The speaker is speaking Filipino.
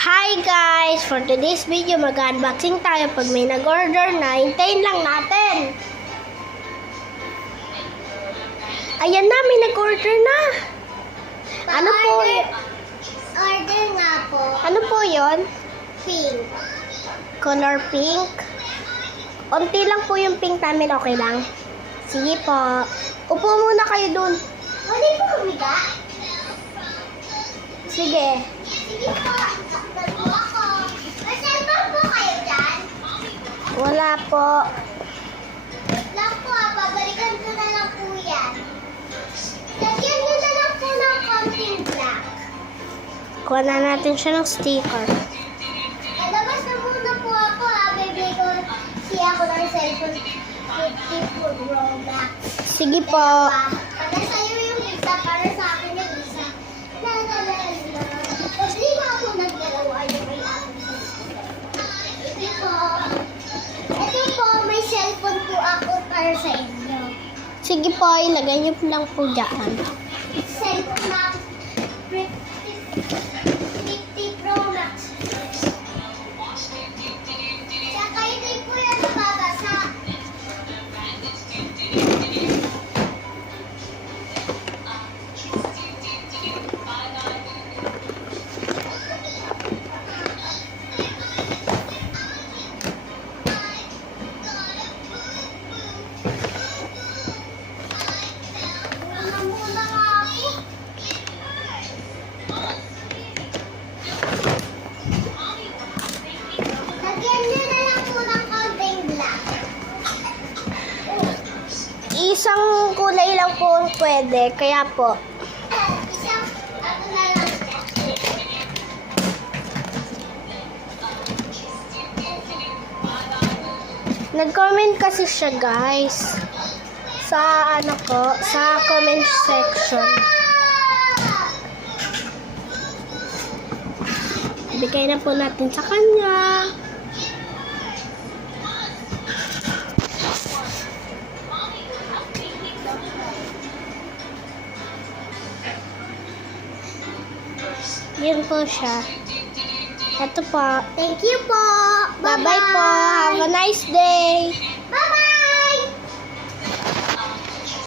Hi guys! For today's video, mag-unboxing tayo. Pag may nag-order na, hintayin lang natin. Ayan na, may nag-order na. Ano po? Order nga po. Ano po yon? Pink. Color pink. Unti lang po yung pink namin, okay lang? Sige po. Upo muna kayo dun. Hindi po kumiga. Sige. Sige po. Takpan po ako. Masampan po kayo dyan. Wala po. Lang po babalikan ko na lang po yan. Lagyan nyo na lang po ng konting black. Kuha na natin siya ng sticker. Labas na muna po ako. Bibigay ko siya ako ng cellphone. 50 po Pro Max. Sige po. Para sa'yo yung isa, para sa akin yung isa. Lalalala. Pag di na ako nagdalawa, yung may akin sa ito po. Ito po, may cellphone po ako para sa inyo. Sige po, ilagay niyo lang po dyan. Cellphone na 50 Pro Max. Saka hindi po yan nababasa. Muna nga ako. Lagyan nyo na lang po ng konting black. Isang kulay lang po ang pwede, kaya po. Isang, ano na lang. Nag-comment kasi siya, guys. Sa ano ko, sa comment section. Bigay na po natin sa kanya. Yun po siya. Ito po. Thank you po. Bye-bye po. Have a nice day.